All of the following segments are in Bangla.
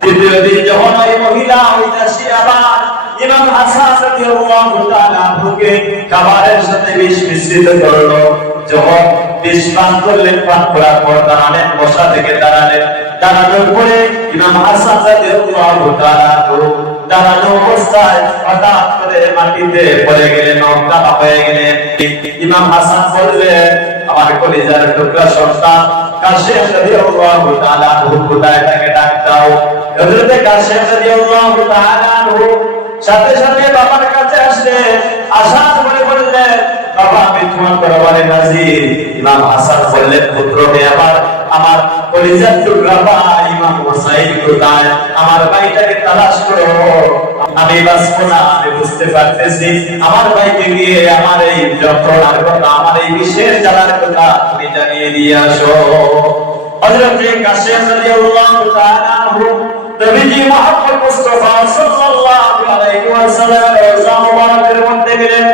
দ্বিতীয় দিন যখন ওই মহিলা ওই দাসী আবার ইমাম হাসান রাদিয়াল্লাহু তাআলা আনহুকে খাবারের সাথে বিষ মিশ্রিত করলো। যখন বিষ পান করলেন, পান করার পর দাঁড়ালেন, বসা থেকে দাঁড়ালেন, দাঁড়ানোর পরে ইমাম হাসান রাদিয়াল্লাহু তাআলা আনহু দাঁড়ানো অবস্থায় হঠাৎ করে মাটিতে পড়ে গেলেন, অজ্ঞান হয়ে গেলেন। ইমাম হাসান বললেন, আমার কলিজার টুকরা সন্তান কাশেম রাদিয়াল্লাহু তাআলা আনহু কোথায়, তাকে ডাক দাও। হযরত কাশেম রাদিয়াল্লাহু তাআলা আনহু সাথে সাথে বাবার কাছে আসলেন, আসার পরে বললেন, বাবা আমি তোমার দরবারে হাজির। ইমাম হাসান বললেন, পুত্র হে আমার কলিজার টুকরা ভাই ইমাম হুসাইন কোথায়? আমার ভাইটাকে তালাশ করো, আমি বাঁচবো না, আমি বুঝতে পারতেছি। আমার ভাইকে গিয়ে আমার এই যন্ত্রণার কথা, আমার এই বিশেষ জ্বালার কথা তুমি জানিয়ে দিয়ে আসো। হযরত কাশেম রাদিয়াল্লাহু তাআলা আনহু নবীজি মুহাম্মদ মুস্তাফা সাল্লাল্লাহু আলাইহি ওয়াসাল্লামের রওজা মুবারকের মধ্যে গেলেন,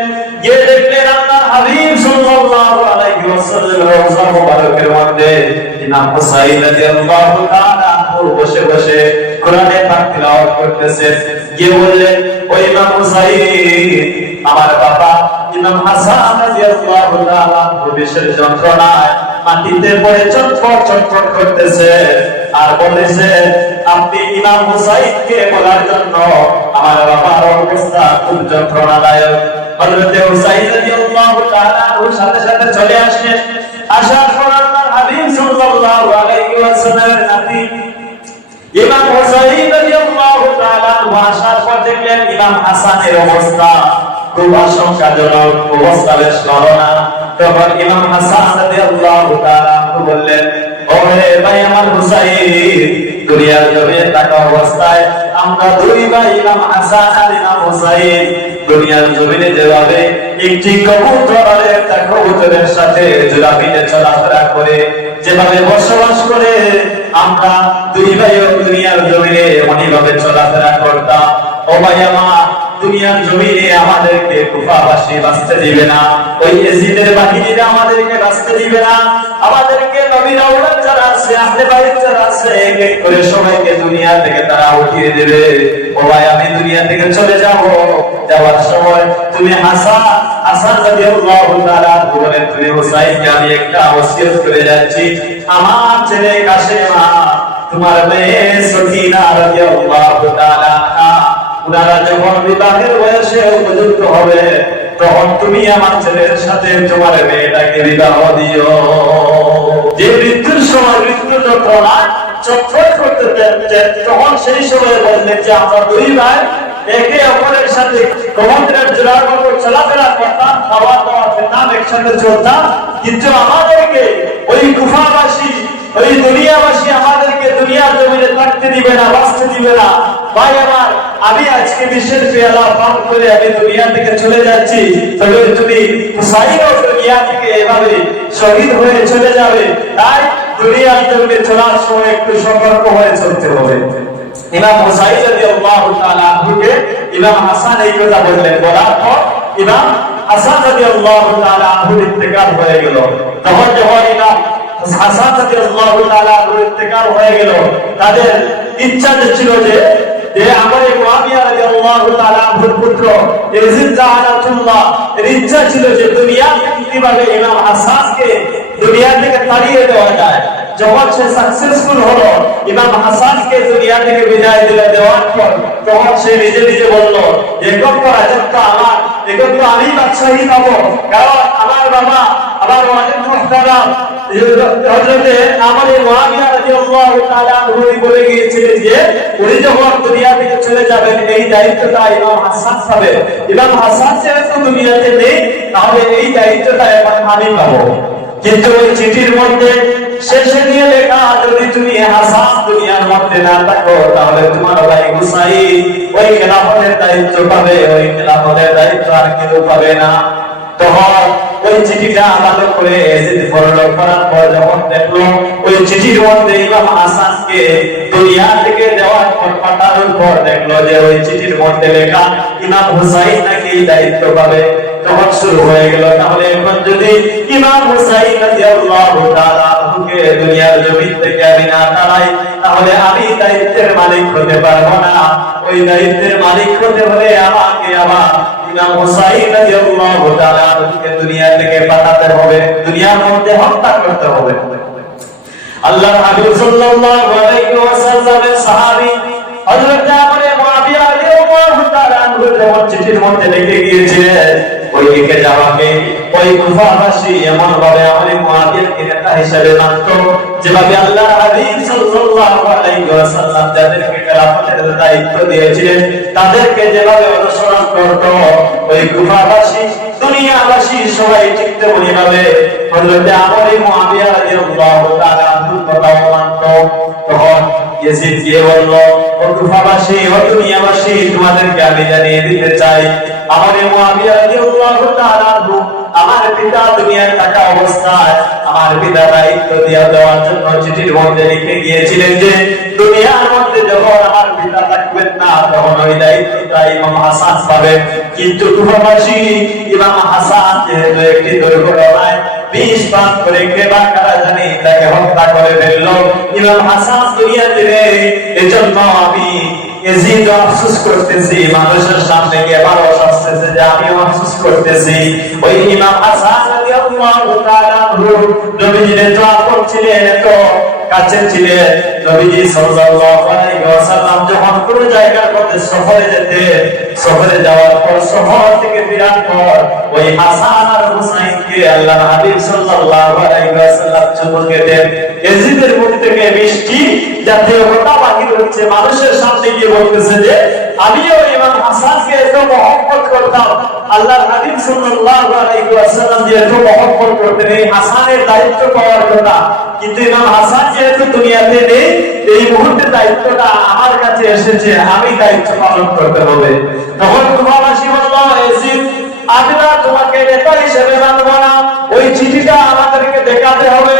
গিয়ে দেখলেন আল্লাহর হাবিব সাল্লাল্লাহু আলাইহি ওয়াসাল্লামের রওজা মুবারকের মধ্যে ইমাম হুসাইন রাদিয়াল্লাহু তাআলা আনহু বসে বসে কোরআনে পাক তিলাওয়াত করতেছেন। গিয়ে বললেন, ও ইমাম হুসাইন, আমার বাবা ইমাম হাসান রাদিয়াল্লাহু তাআলা আনহু বিশেষ যন্ত্রণায় মাটিতে পড়ে চটপট চটপট করতেছে আর বলেছে, আপনি ইমাম হুসাইনকে বলার জন্য আমার বাবার অবস্থা খুব যন্ত্রণাদায়ক। হযরত হুসাইন রাদিয়াল্লাহু তাআলা আনহু সাথে সাথে চলে আসলেন। আসার পর আল্লাহর হাবিব সাল্লাল্লাহু আলাইহি ওয়াসাল্লামের নাতি ইমাম হুসাইন রাদিয়াল্লাহু তাআলা আনহু আসার পর দেখলেন ইমাম হাসানের অবস্থা খুব আশঙ্কাজনক, অবস্থা বেশ করোনা। তখন ইমাম হাসান রাদিয়াল্লাহু তাআলা আনহু বললেন, ওরে ভাই আমার হুসাইন, দুনিয়ার জমিনে থাকা অবস্থায় আমরা দুই ভাই ইমাম হাসান আর ইমাম হুসাইন দুনিয়ার জমিনে যেভাবে একটি কবুতর আর একটা কবুতরের সাথে জোড়া মিলে চলাফেরা করে, যেভাবে বসবাস করে, আমরা দুই ভাইও দুনিয়ার জমিনে এমনইভাবে চলাফেরা করতাম। ও ভাই আমার, দুনিয়ার জমিনে আমাদেরকে কুফাবাসী বাঁচতে দিবে না, ওই এজিদের বাহিনীরা আমাদেরকে বাঁচতে দিবে না, আমাদেরকে নবীর আওলাদ যারা আছে, আহলে বাইত যারা আছে, এক এক করে সবাইকে দুনিয়া থেকে তারা উঠিয়ে দেবে। ও ভাই, আমি দুনিয়া থেকে চলে যাব, যাওয়ার সময় তুমি হাসান রাদিয়াল্লাহু তাআলা আনহু বলেন, তুমি হুসাইনকে আমি একটা ওসিয়ত করে যাচ্ছি, আমার ছেলে কাশেমা, তোমার মেয়ে সকিনা রাদিয়াল্লাহু তাআলা আনহা, উনারা যখন বিবাহের বয়সে উপযুক্ত হবে, তখন তুমি আমার ছেলের সাথে তোমার মেয়েটাকে বিবাহ দিও। যে মৃত্যুর সময় মৃত্যু যন্ত্রণা চটফট করতে তখন সেই সময় বললেন যে আমরা দুই ভাই একে অপরের সাথে সমুদ্রের জোড়ার মতো চলাফেরা করতাম, খাওয়া দাওয়া খেতাম, একসাথে চলতাম, কিন্তু আমাদেরকে ওই কুফাবাসী, ওই দুনিয়াবাসী আমাদেরকে দুনিয়ার জমিনে থাকতে দিবে না, বাঁচতে দিবে না। ভাই আমার, আমি আজকে বিশ্বের পেয়ালা পান করে আমি দুনিয়া থেকে চলে যাচ্ছি, তবে তুমি হুসাইনও দুনিয়া থেকে এভাবে শহীদ হয়ে চলে যাবে, তাই দুনিয়ার জমিনে চলার সময় একটু সতর্ক হয়ে চলতে হবে। ইমাম হুসাইন রাদিয়াল্লাহু তাআলা আনহুকে ইমাম হাসান এই কথা বললেন, বলার পর ইমাম হাসান রাদিয়াল্লাহু তাআলা আনহুর ইন্তেকাল হয়ে গেল। তখন যখন ইমাম হাসান রাদিয়াল্লাহু তাআলা আনহুর ইন্তেকাল হয়ে গেল, তাদের ইচ্ছা ছিল যে আমার মুআবিয়া রাদিয়াল্লাহু তাআলা আনহুর পুত্র ইয়াজিদ লাআনাতুল্লাহ এর ইচ্ছা ছিল যে দুনিয়া কিভাবে ইমাম হাসানকে দুনিয়া থেকে তাড়িয়ে দেওয়া যায়। যখন সে সাকসেসফুল হলো, ইমাম হাসানকে দুনিয়া থেকে বিদায় দেওয়ার পর তখন সে নিজে নিজে বলল, এখন তো রাজত্ব আমার, এখন তো আমি বাদশাহী পাবো, কারণ আমার বাবা, আমার ওয়ালিদ মুহতারাম হযরতে আমার মুআবিয়া রাদিয়াল্লাহু তাআলা আনহু বলে গিয়েছিলেন যে উনি যখন দুনিয়া থেকে চলে যাবেন এই দায়িত্বটা ইমাম হাসান পাবে। ইমাম হাসান যেহেতু দুনিয়াতে নেই, তাহলে এই দায়িত্বটা এখন আমি পাবো। কিন্তু ওই চিঠির মধ্যে শেষে দিয়ে লেখা, যদি তুমি হাসান দুনিয়ার মধ্যে না থাকো, তাহলে তোমার ভাই হুসাইন ওই খেলাফতের দায়িত্ব পাবে, ওই খেলাফতের দায়িত্ব আর কেউ পাবে না। তখন ওই চিঠিটা ভালো করে এজিদ পড়ল, পড়ার পর যখন দেখলো ওই চিঠির মধ্যে ইমাম হাসানকে দুনিয়া থেকে দেওয়ার পর পাঠানোর পর দেখলো যে ওই চিঠির মধ্যে লেখা ইমাম হুসাইন নাকি দায়িত্ব পাবে। তখন শুরু হয়ে গেল, তাহলে এখন যদি ইমাম হুসাইন রাদিয়াল্লাহু তাআলা কে দুনিয়ার জমিন থেকে আমি না তাড়াই, তাহলে আমি দায়িত্বের মালিক হতে পারবো না। ওই দায়িত্বের মালিক হতে হলে আমাকে আবার ইমাম হুসাইন রাদিয়াল্লাহু তাআলা কে দুনিয়া থেকে পাঠাতে হবে, দুনিয়ার মধ্যে হত্যা করতে হবে। আল্লাহর হাবিব সাল্লাল্লাহু আলাইহি ওয়াসাল্লামের সাহাবী হযরত আবু মুআবিয়া রাদিয়াল্লাহু তাআলা যখন চিঠির মধ্যে লিখে গিয়েছিলেন, ওই লিখে যাওয়াকে ওই কুফাবাসী এমন ভাবে আবু মুআবিয়াকে নেতা হিসেবে মানত, যেভাবে আল্লাহর হাবিব সাল্লাল্লাহু আলাইহি ওয়াসাল্লাম যাদেরকে খেলাফতের দায়িত্ব দিয়েছিলেন তাদেরকে যেভাবে অনুসরণ করত, ওই কুফাবাসী দুনিয়াবাসী সবাই ঠিক তেমনি ভাবে হযরত আবু মুআবিয়া রাদিয়াল্লাহু তাআলা কথা মানত। তখন ইয়াজিদ গিয়ে বলল, ও কুফাবাসী, ও দুনিয়াবাসী, তোমাদেরকে আমি জানিয়ে দিতে চাই, আবু মুআবিয়া রাদিয়াল্লাহু তাআলা আমার পিতা দুনিয়ায় থাকা অবস্থায় আমার পিতা দায়িত্ব দেওয়ার জন্য চিঠির মধ্যে লিখে গিয়েছিলেন যে দুনিয়ার মধ্যে যখন আমার পিতা থাকবেন না তখন ওই দায়িত্বটা ইমাম হাসান পাবেন। কিন্তু কুফাবাসী ইমাম হাসান যেহেতু একটি দুর্ঘটনায় বিষ পান করে কেবা কারা জানি তাকে হত্যা করে ফেলল, ইমাম হাসান দুনিয়া দিলে, এজন্য আমি ইয়াজিদ আফসোস করতেছি, মানুষের সামনে গিয়ে বারো আসতেছে যে আমি আফসোস করতেছি। ওই ইমাম হাসান রাদিয়াল্লাহু তাআলা নবীজির তো আপন ছিলেন, তো কাছে ছিলেন। নবীজি সাল্লাল্লাহু আলাইহি ওয়াসাল্লাম যখন কোন জায়গার মধ্যে সফরে যেতেন, সফরে যাওয়ার পর সফর থেকে ফেরার পর ওই হাসান আর হুসাইনকে আল্লাহর হাবিব সাল্লাল্লাহু আলাইহি ওয়াসাল্লাম চুমুকে দেন। ইয়াজিদের মুখ থেকে মিষ্টি জাতীয় কথা বাহির হচ্ছে, মানুষের সামনে গিয়ে বলতেছে যে আমিও ইমাম হাসানকে এত মহব্বত করতাম। আল্লাহর হাবিব সাল্লাল্লাহু আলাইহি ওয়াসাল্লাম যে এত মহব্বত করতেন, এই হাসানের দায়িত্ব পাওয়ার কথা, কিন্তু ইমাম হাসান যেহেতু দুনিয়াতে নেই, এই মুহূর্তে দায়িত্বটা আমার কাছে এসেছে, আমি দায়িত্ব পালন করতে হবে। তখন কুফাবাসী বলল, ইয়াজিদ, আমরা তোমাকে নেতা হিসেবে মানব না, ওই চিঠিটা আমাদেরকে দেখাতে হবে।